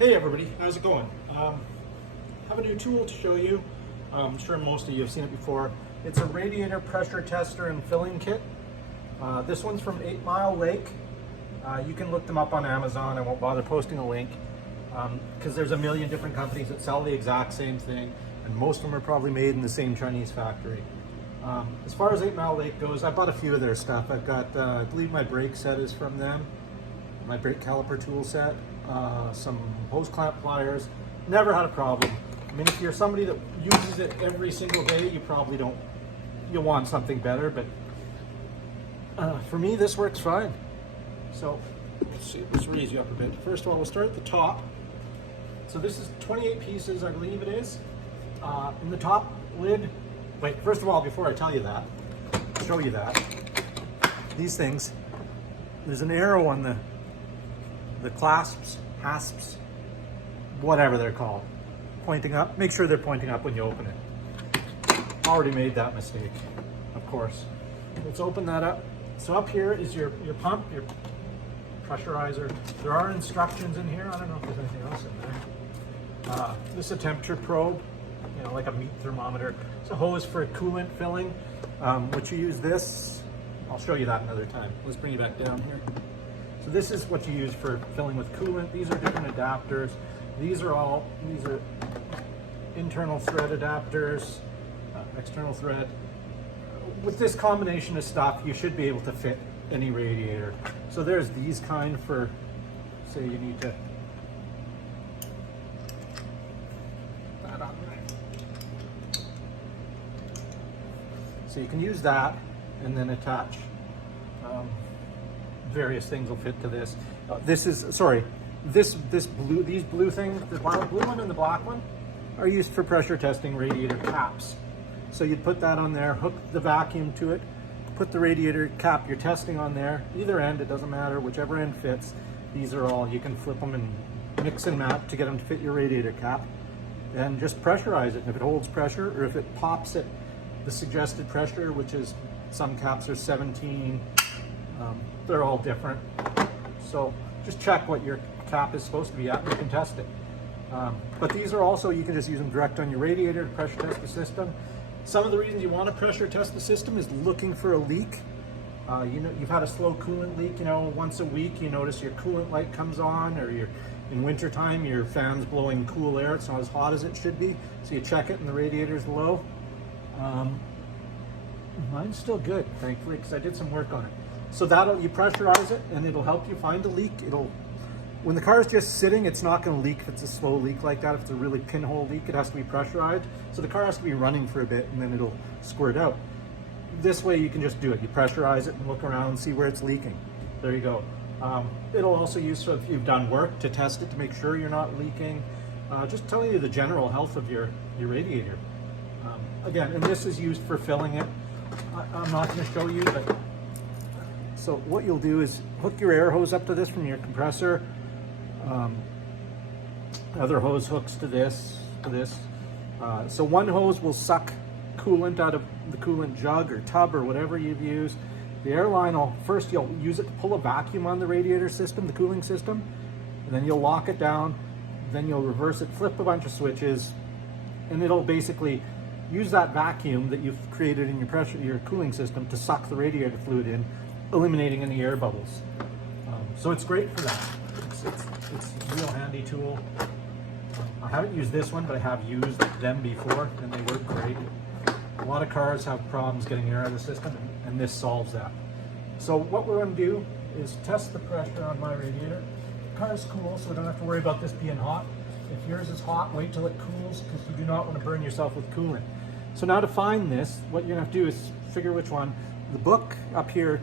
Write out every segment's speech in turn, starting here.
Hey everybody, how's it going? Have a new tool to show you. I'm sure most of you have seen it before. It's a radiator pressure tester and filling kit. This one's from 8MILELAKE. You can look them up on Amazon. I won't bother posting a link because there's a million different companies that sell the exact same thing, and most of them are probably made in the same Chinese factory. As far as 8MILELAKE goes, I bought a few of their stuff. I've got, I believe my brake set is from them, my brake caliper tool set. Some hose clamp pliers. Never had a problem. I mean, if you're somebody that uses it every single day, you probably don't, you'll want something better, but for me, this works fine. So let's see, let's raise you up a bit. First of all, we'll start at the top. So this is 28 pieces, I believe it is. In the top lid, wait, first of all, before I tell you that, show you that, these things, there's an arrow on the clasps, hasps, whatever they're called, pointing up. Make sure they're pointing up when you open it. Already made that mistake, of course. Let's open that up. So up here is your pump, your pressurizer. There are instructions in here. I don't know if there's anything else in there. This is a temperature probe, you know, like a meat thermometer. It's a hose for coolant filling, which you use this. I'll show you that another time. Let's bring you back down here. So this is what you use for filling with coolant. These are different adapters. These are internal thread adapters, external thread. With this combination of stuff, you should be able to fit any radiator. So there's these kind for, say you need to, that on there. So you can use that and then attach various things will fit to this. These blue things, the blue one and the black one, are used for pressure testing radiator caps. So you'd put that on there, hook the vacuum to it, put the radiator cap you're testing on there, either end, it doesn't matter, whichever end fits. These are all, you can flip them and mix and match to get them to fit your radiator cap, and just pressurize it. And if it holds pressure, or if it pops at the suggested pressure, which is, some caps are 17, they're all different. So just check what your cap is supposed to be at and you can test it. But these are also, you can just use them direct on your radiator to pressure test the system. Some of the reasons you want to pressure test the system is looking for a leak. You know, you've had a slow coolant leak, you know, once a week you notice your coolant light comes on, or in wintertime your fan's blowing cool air, it's not as hot as it should be. So you check it and the radiator's low. Mine's still good, thankfully, because I did some work on it. So you pressurize it and it'll help you find a leak. When the car is just sitting, it's not going to leak if it's a slow leak like that. If it's a really pinhole leak, it has to be pressurized. So the car has to be running for a bit and then it'll squirt out. This way you can just do it. You pressurize it and look around and see where it's leaking. There you go. It'll also use, so if you've done work to test it to make sure you're not leaking. Just telling you the general health of your radiator. Again, and this is used for filling it. I'm not going to show you, but so what you'll do is hook your air hose up to this from your compressor. Other hose hooks to this, so one hose will suck coolant out of the coolant jug or tub or whatever you've used. The airline first you'll use it to pull a vacuum on the radiator system, the cooling system, and then you'll lock it down. Then you'll reverse it, flip a bunch of switches, and it'll basically use that vacuum that you've created in your cooling system to suck the radiator fluid in, eliminating any air bubbles. So it's great for that. It's a real handy tool. I haven't used this one, but I have used them before, and they work great. A lot of cars have problems getting air out of the system, and this solves that. So what we're going to do is test the pressure on my radiator. The car is cool, so we don't have to worry about this being hot. If yours is hot, wait till it cools, because you do not want to burn yourself with coolant. So now to find this, what you're going to have to do is figure which one. The book up here,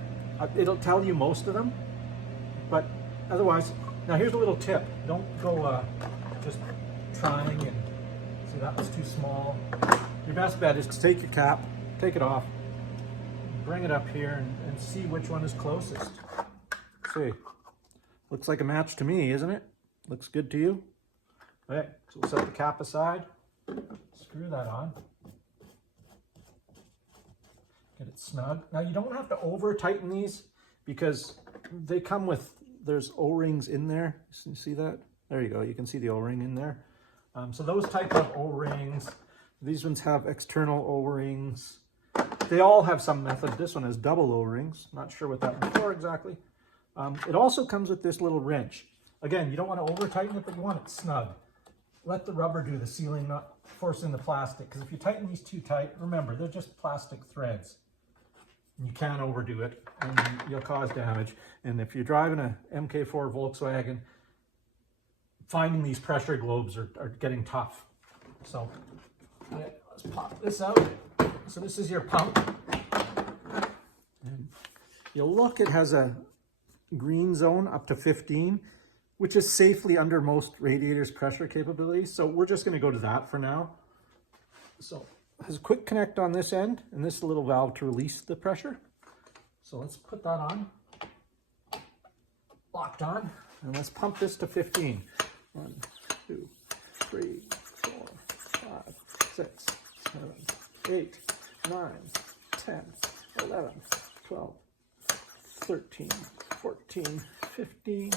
it'll tell you most of them, but otherwise, now here's a little tip. Don't go just trying and see that was too small. Your best bet is to take your cap, take it off, bring it up here and see which one is closest. See, looks like a match to me, isn't it? Looks good to you? Okay, so we'll set the cap aside, screw that on. Get it snug. Now you don't have to over tighten these because they come with, there's O-rings in there. You see that? There you go. You can see the O-ring in there. So those type of O-rings, these ones have external O-rings. They all have some method. This one has double O-rings. Not sure what that one's for exactly. It also comes with this little wrench. Again, you don't want to over tighten it, but you want it snug. Let the rubber do the sealing, not force in the plastic. Because if you tighten these too tight, remember, they're just plastic threads. You can't overdo it and you'll cause damage. And if you're driving a MK4 Volkswagen, finding these pressure globes are getting tough. So let's pop this out. So this is your pump. And you'll look, it has a green zone up to 15, which is safely under most radiators' pressure capabilities. So we're just going to go to that for now. So it has a quick connect on this end and this little valve to release the pressure. So let's put that on. Locked on. And let's pump this to 15. 1, 2, 3, 4, 5, 6, 7, 8, 9, 10, 11, 12, 13, 14, 15.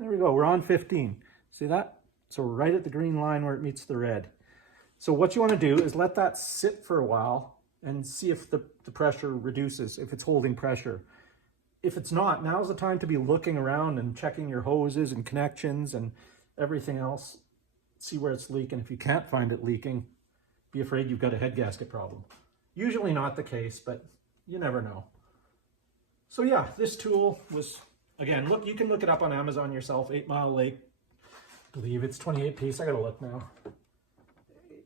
There we go, we're on 15. See that? So we're right at the green line where it meets the red. So what you want to do is let that sit for a while and see if the pressure reduces, if it's holding pressure. If it's not, now's the time to be looking around and checking your hoses and connections and everything else. See where it's leaking. If you can't find it leaking, be afraid you've got a head gasket problem. Usually not the case, but you never know. So yeah, this tool was, again, look, you can look it up on Amazon yourself, 8MILELAKE. I believe it's 28-piece. I gotta look now.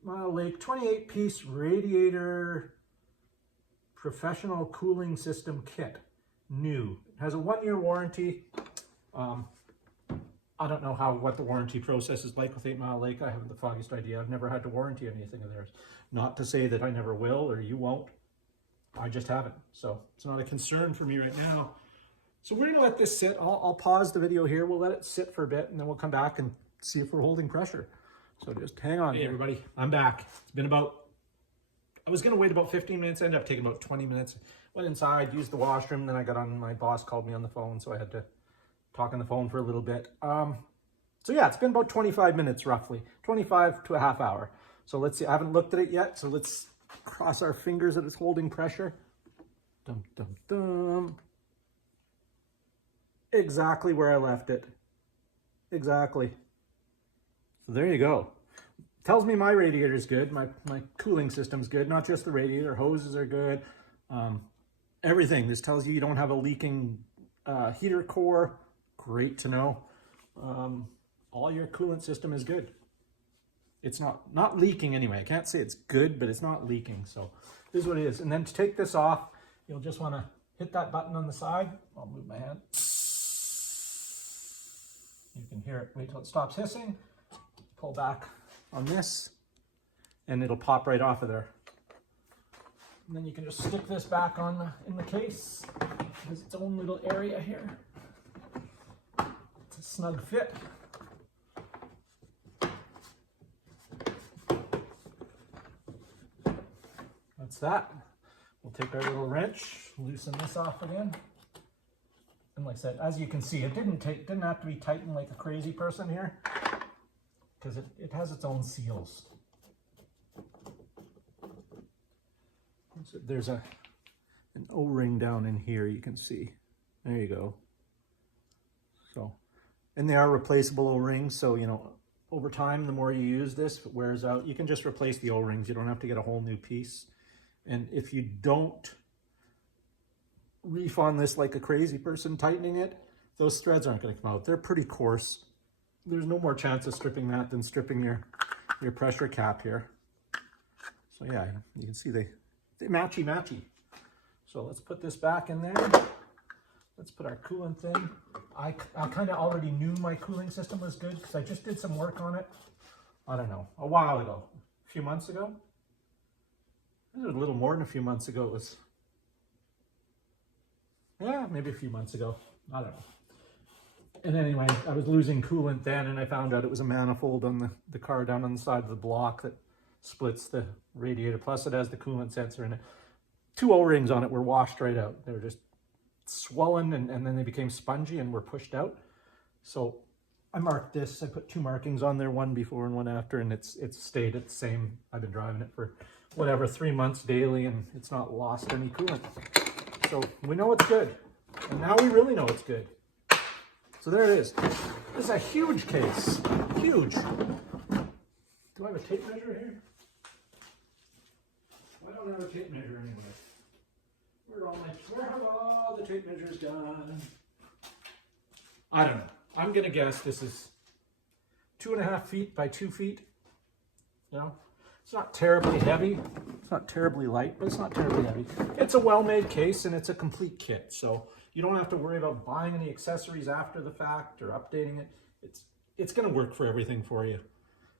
8MILELAKE 28-piece radiator professional cooling system kit. New. It has a 1-year warranty. I don't know what the warranty process is like with 8MILELAKE. I haven't the foggiest idea. I've never had to warranty anything of theirs. Not to say that I never will or you won't. I just haven't. So it's not a concern for me right now. So we're gonna let this sit. I'll pause the video here. We'll let it sit for a bit and then we'll come back and see if we're holding pressure. So just hang on. Hey everybody, I'm back. It's been I was gonna wait about 15 minutes, ended up taking about 20 minutes. Went inside, used the washroom, then I got on, my boss called me on the phone, so I had to talk on the phone for a little bit. So yeah, it's been about 25 minutes roughly, 25 to a half hour. So let's see, I haven't looked at it yet, so let's cross our fingers that it's holding pressure. Dum, dum, dum. Exactly where I left it. Exactly. So there you go. Tells me my radiator's good, my cooling system's good, not just the radiator, hoses are good. Everything. This tells you don't have a leaking heater core. Great to know. All your coolant system is good. It's not leaking anyway. I can't say it's good, but it's not leaking. So this is what it is. And then to take this off, you'll just want to hit that button on the side. I'll move my hand. You can hear it. Wait till it stops hissing. Pull back on this, and it'll pop right off of there. And then you can just stick this back on in the case. It has its own little area here. It's a snug fit. That's that. We'll take our little wrench, loosen this off again. And like I said, as you can see, it didn't have to be tightened like a crazy person here, because it has its own seals. So there's an O-ring down in here, you can see. There you go. So, and they are replaceable O-rings, so you know, over time, the more you use this, if it wears out, you can just replace the O-rings. You don't have to get a whole new piece. And if you don't reef on this like a crazy person tightening it, those threads aren't going to come out. They're pretty coarse. There's no more chance of stripping that than stripping your pressure cap here. So yeah, you can see they matchy. So let's put this back in there. Let's put our coolant in. I kind of already knew my cooling system was good because I just did some work on it. I don't know, a while ago, a few months ago. It was a little more than a few months ago. It was, yeah, maybe a few months ago. I don't know. And anyway, I was losing coolant then, and I found out it was a manifold on the car down on the side of the block that splits the radiator. Plus, it has the coolant sensor in it. 2 O-rings on it were washed right out. They were just swollen and then they became spongy and were pushed out. So I marked this, I put 2 markings on there, one before and one after, and it's stayed at the same. I've been driving it for whatever, 3 months daily, and it's not lost any coolant. So we know it's good. And now we really know it's good. So there it is. This is a huge case, huge. Do I have a tape measure here? I don't have a tape measure anyway. Where have all the tape measures gone? I don't know. I'm gonna guess this is 2.5 feet by 2 feet. You know, it's not terribly heavy. It's not terribly light, but it's not terribly heavy. It's a well-made case and it's a complete kit. So you don't have to worry about buying any accessories after the fact or updating it. It's gonna work for everything for you.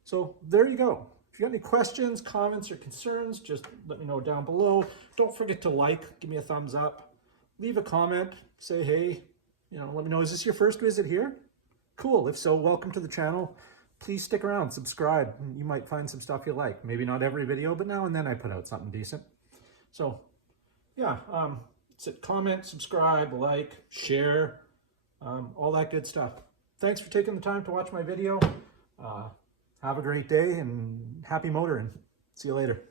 So there you go. If you got any questions, comments, or concerns, just let me know down below. Don't forget to like, give me a thumbs up, leave a comment, say hey, you know, let me know, is this your first visit here? Cool, if so, welcome to the channel. Please stick around, subscribe. You might find some stuff you like. Maybe not every video, but now and then I put out something decent. So yeah, comment, subscribe, like, share, all that good stuff. Thanks for taking the time to watch my video. Have a great day and happy motoring. See you later.